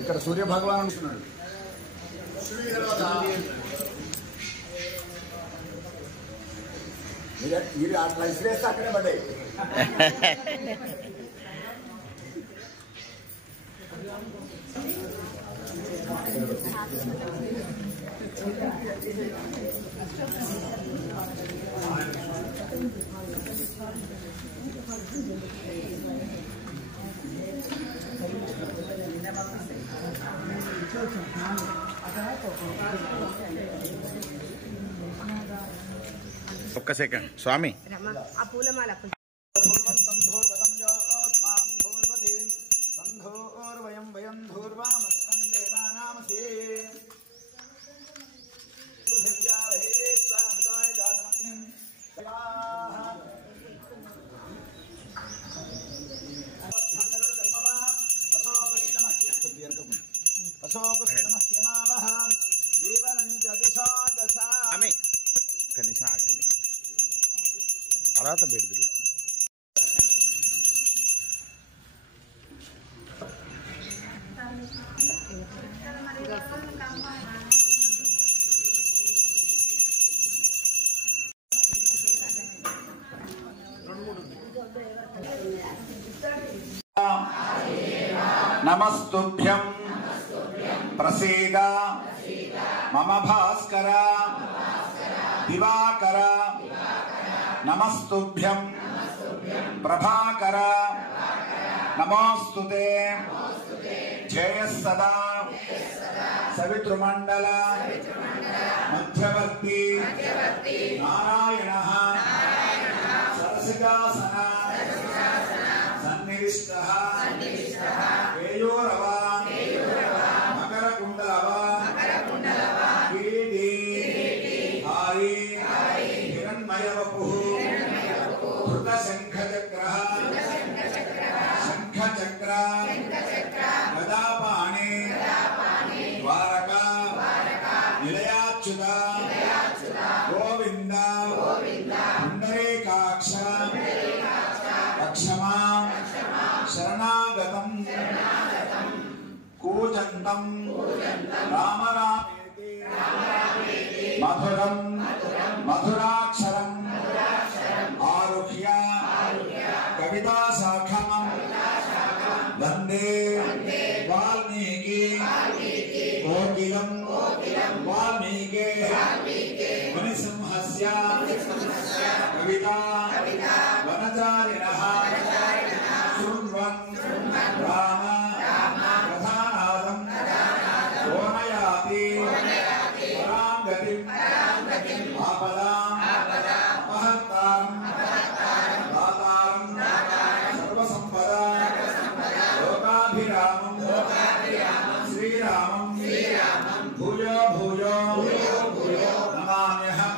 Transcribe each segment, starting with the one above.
ఇక్కడ సూర్య భగవాన్ ఉంటున్నాడు. మీరు అట్లా ఇసిరేస్తే అక్కడే పడ్డాయి. ఒక్క సెకండ్ స్వామి ఆ పూలమాల కనీసం ఆగండి తర్వాత బెడుదులు నమస్తుభ్యం ప్రసీద మమ భాస్కర దివాకర నమస్తుభ్యం ప్రభాకర నమోస్తుతే జయస్సదా సవితృమండల మధ్యవర్తి నారాయణః సరసిజాసన సన్నివిష్టః కేయూరవ మకరకుండలవ కిరీటి హారి హిరణ్మయవపుః ధృతశంఖచక్రః శంఖచక్ర గదాపాణి ద్వారకా నిలయాచ్యుత గోవింద పుండరీకాక్ష లక్ష్మా శరణాగతం కూజంతం రామరామేతి మధురం మధురాక్షరం ఆరుహ్య కవితా శాఖం వందే వాల్మీకి కోకిలం వాల్మీకి మునిసింహస్య కవితా వనచారిణః శృణ్వన్ రామ ప్రధానాదం ఓనయాతి పరాంగతిం ఆపదాం అపహర్తారం దాతారం సర్వసంపదా లోకాభిరామం శ్రీరామం భూయో భూయో నమామ్యహం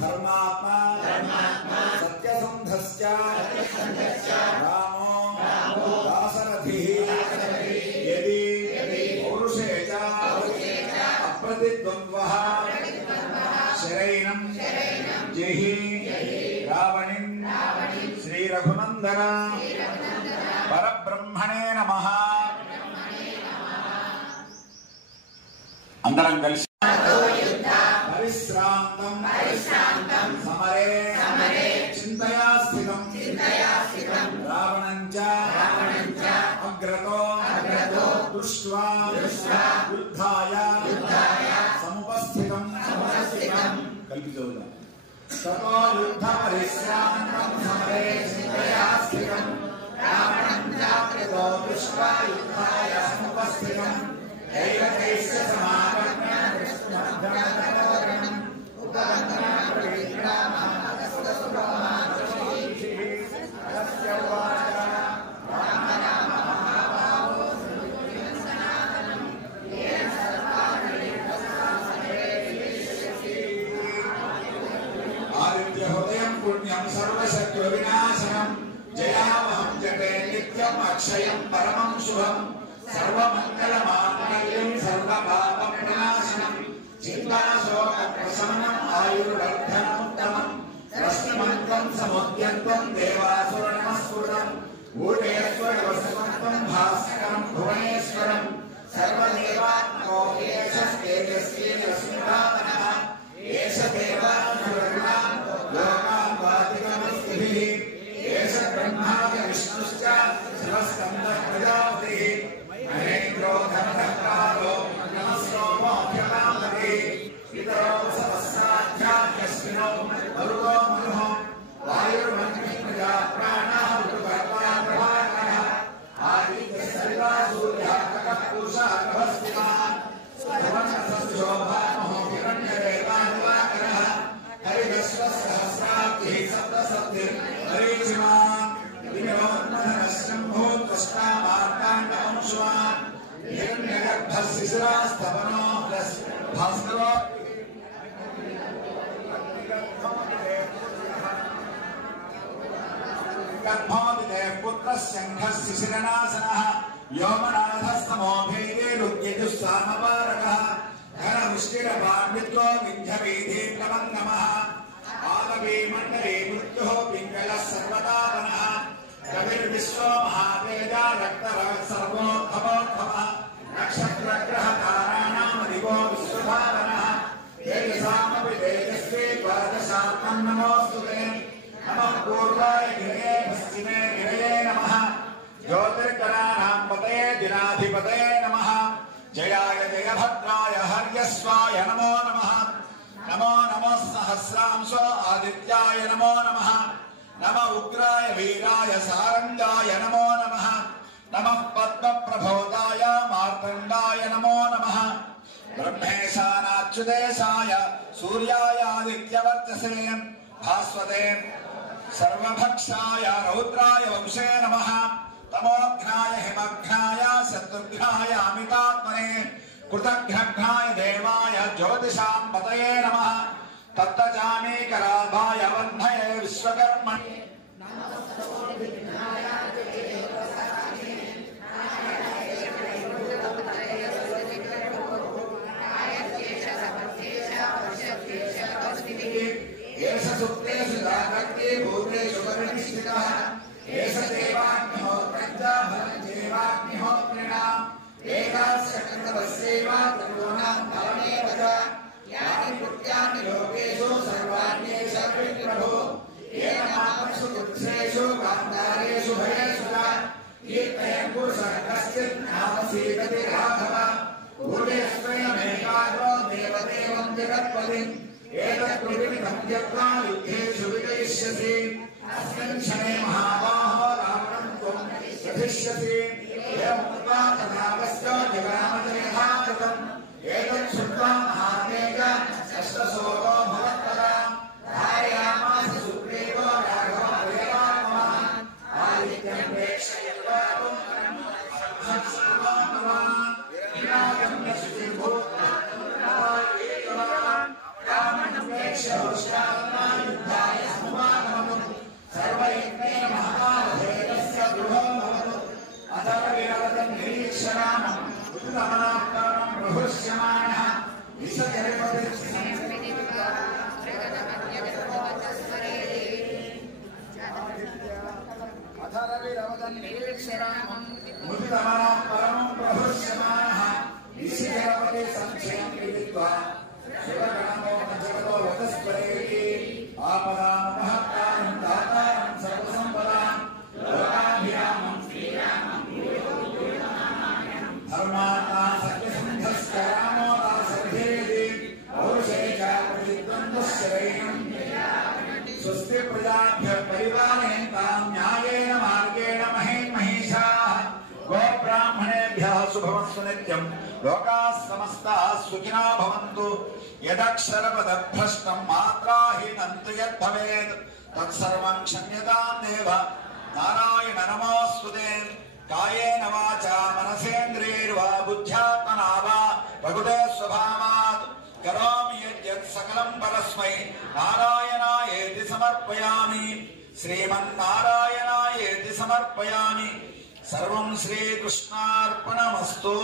ధర్మాత్మా సత్యసంధస్య రామో దాశరథిః యది పౌరుషే చ అప్రతిద్వంద్వః శరైనం జహి రావణిం శ్రీ రఘునందన పరబ్రహ్మణే నమః. అందరం కలిసి పరిశ్రాంతం సమరే చింతయా స్థితం రావణంచ అగ్రతో దృష్ట్వా యుద్ధాయ సముపస్థితం కలిపి చదువుదాం. తతో యుద్ధ పరిశ్రాంతం సమరే చింతయా స్థితం రావణంచ అగ్రతో దృష్ట్వా యుద్ధాయ సముపస్థితం దైవతైస్య సమాపన్య ఆదిత్య హృదయం పుణ్యం సర్వశత్రు వినాశనం జయావహం జటే నిత్యం అక్షయం పరమం శుభం సర్వమంగళమాంగళ్యం సర్వపాప చింతాశోక ప్రశమనం ఆయుర్వర్ధనముత్తమం రశ్మిమంత ऊर्ध्वमुद्यन्तं देवासुरनमस्कृतं ऊर्ध्वेश्वरवसमन्तं भास्करं भुवनेश्वरं सर्वदेवात्मको एष तेजस्वी रश्मिभावनः एष देवासुरगणां लोकान् वातिकमस्तिभिः एष ब्रह्मा विष्णुश्च शिवस्कन्दः प्रजापतिः महेन्द्रो धर्मकारो नमस्रोमोऽभ्यकामतिः पितरो सहस्राध्यात्मस्मिनो मरुतो मनुः वायुर्मन्त्रप्रजा प्राणः ऋतुकर्ता प्रभाकरः आदित्यः सरिता सूर्यः खगः पूषः नभस्तिमान् ध्रुवन्नसशोभामहो हिरण्यरेतानुवाकरः हरिदश्वसहस्राब्धिः सप्तसप्तिर्मरीचिमान् दिव्योन्मथनश्रम्भोत्कृष्टा मार्ताण्डवंशुमान् हिरण्यगर्भः शिशिरास्तवनो भास्करो गर्भोदिते पुत्रस्यङ्घः शिशिरनाशनः व्योमनाथस्तमो भेदे रुद्यजुस्सामपारकः घनमुष्टिरपाण्डित्यो विन्ध्यवीधीर्नमङ्गमः आलवी मण्डली मृत्युः पिङ्गलः सर्वतापनः कविर्विश्वो महातेजा रक्तरः सर्वोद्भवोद्भवः नक्षत्रग्रहताराणामधिपो विश्वभावनः तेजसामपि तेजस्वी द्वादशात्मं नमोऽस्तुते नमः पूर्वाय गिरये पश्चिमे गिरये नमः ज्योतिर्गणानां पतये दिनाधिपतये नमः जयाय जयभद्राय हर्यस्वाय नमो नमः नमो नमः सहस्रांशो आदित्याय नमो नमः नमः उग्राय वीराय सारंगाय नमो नमः नमः पद्मप्रभोदाय मार्तण्डाय नमो नमः ब्रह्मेशानाच्युतेशाय सूर्याय आदित्यवर्चसे भास्वते सर्वभक्षाय रौद्राय वंशे नमः तमोघ्नाय हिमघ्नाय शत्रुघ्नाय अमितात्मने कृतघ्नघ्नाय देवाय ज्योतिषां पतये नमः तत्तजामीकराभाय वह्नये विश्वकर्मणे एष सुप्तेषु जागर्ते भूतेषु परिनिष्ठितः एष देवाग्निहोत्रञ्च भवन्देवाग्निहोत्रिणाम् एकाश्चक्रवस्यैव तरूणां फलमेव च यानि कृत्यानि लोकेषु सर्वाण्येष प्रभो येन मामसु कुत्सेषु गान्धारेषु भयेषु च कीर्तयन् पुरुषः कश्चित् नामसीदति राघव भूतेष्वयमेकाग्रो देवदेवं जगत्पतिम् एतत्प्रविधं त्यक्त्वा युद्धेषु विजयिष्यसि अस्मिन् क्षणे महाबाहो रावणं त्वं प्रथिष्यसि एवमुक्त्वा तथागस्त्यो जगामजयथाकृतम् एतत् श्रुत्वा महातेज अष्टशोको भवत्तदा धारयामास सुग्रीवो राघवं देवात्मवान् आदित्यं प्रेक्षयित्वा सर्वयज्ञेन महाभारतस्य गृहो भवतु अथर्ववेदं निरीक्षणामं उत्तमनात्तानं प्रभुष्यमानः अथर्ववेदं निरीक्षणामं उत्तमनात्तानं प्रभुष्यमानः विषयपदे संशयं विदित्वा शिवगणमो जगतो वचस्परेति आपदामहत्तारं दातारं सर्वसम्पदां लोकाभिरामं श्रीरामं धर्मात्मा सत्यसन्धश्च रामो दासर्धेति पौरुषे च प्रतिद्वन्द्वश्चरैनं स्वस्ति प्रजाभ्यः परिपालयन्तां न्यायेन मार्गेण महेन्महीषाः गोब्राह्मणेभ्यः शुभमस्तु नित्यं लोकाः समस्ताः सुखिनो भवन्तु यदक्षरपदभ्रष्टं मात्राहीनं तु यद्भवेत् तत्सर्वं क्षम्यतां देव नारायण नमोऽस्तुते कायेन वाचा मनसेन्द्रियैर्वा बुद्ध्यात्मना वा प्रकृते स्वभावात् करोमि यद्यत् सकलं परस्मै नारायणायेति समर्पयामि श्रीमन्नारायणायेति समर्पयामि सर्वं श्रीकृष्णार्पणमस्तु।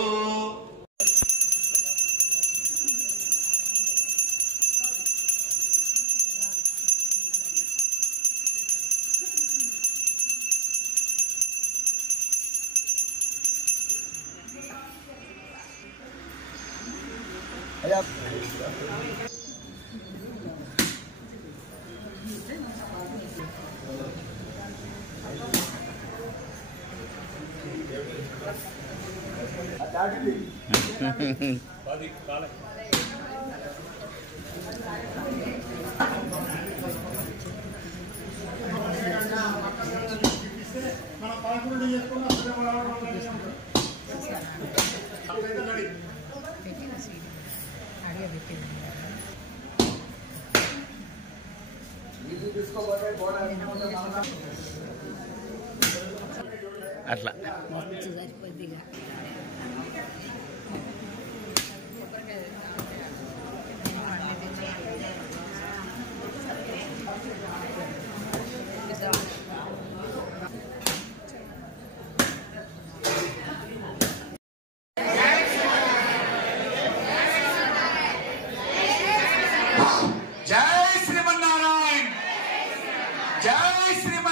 అట్లా జై శ్రీమన్నారాయణ, జై శ్రీమన్నారాయణ.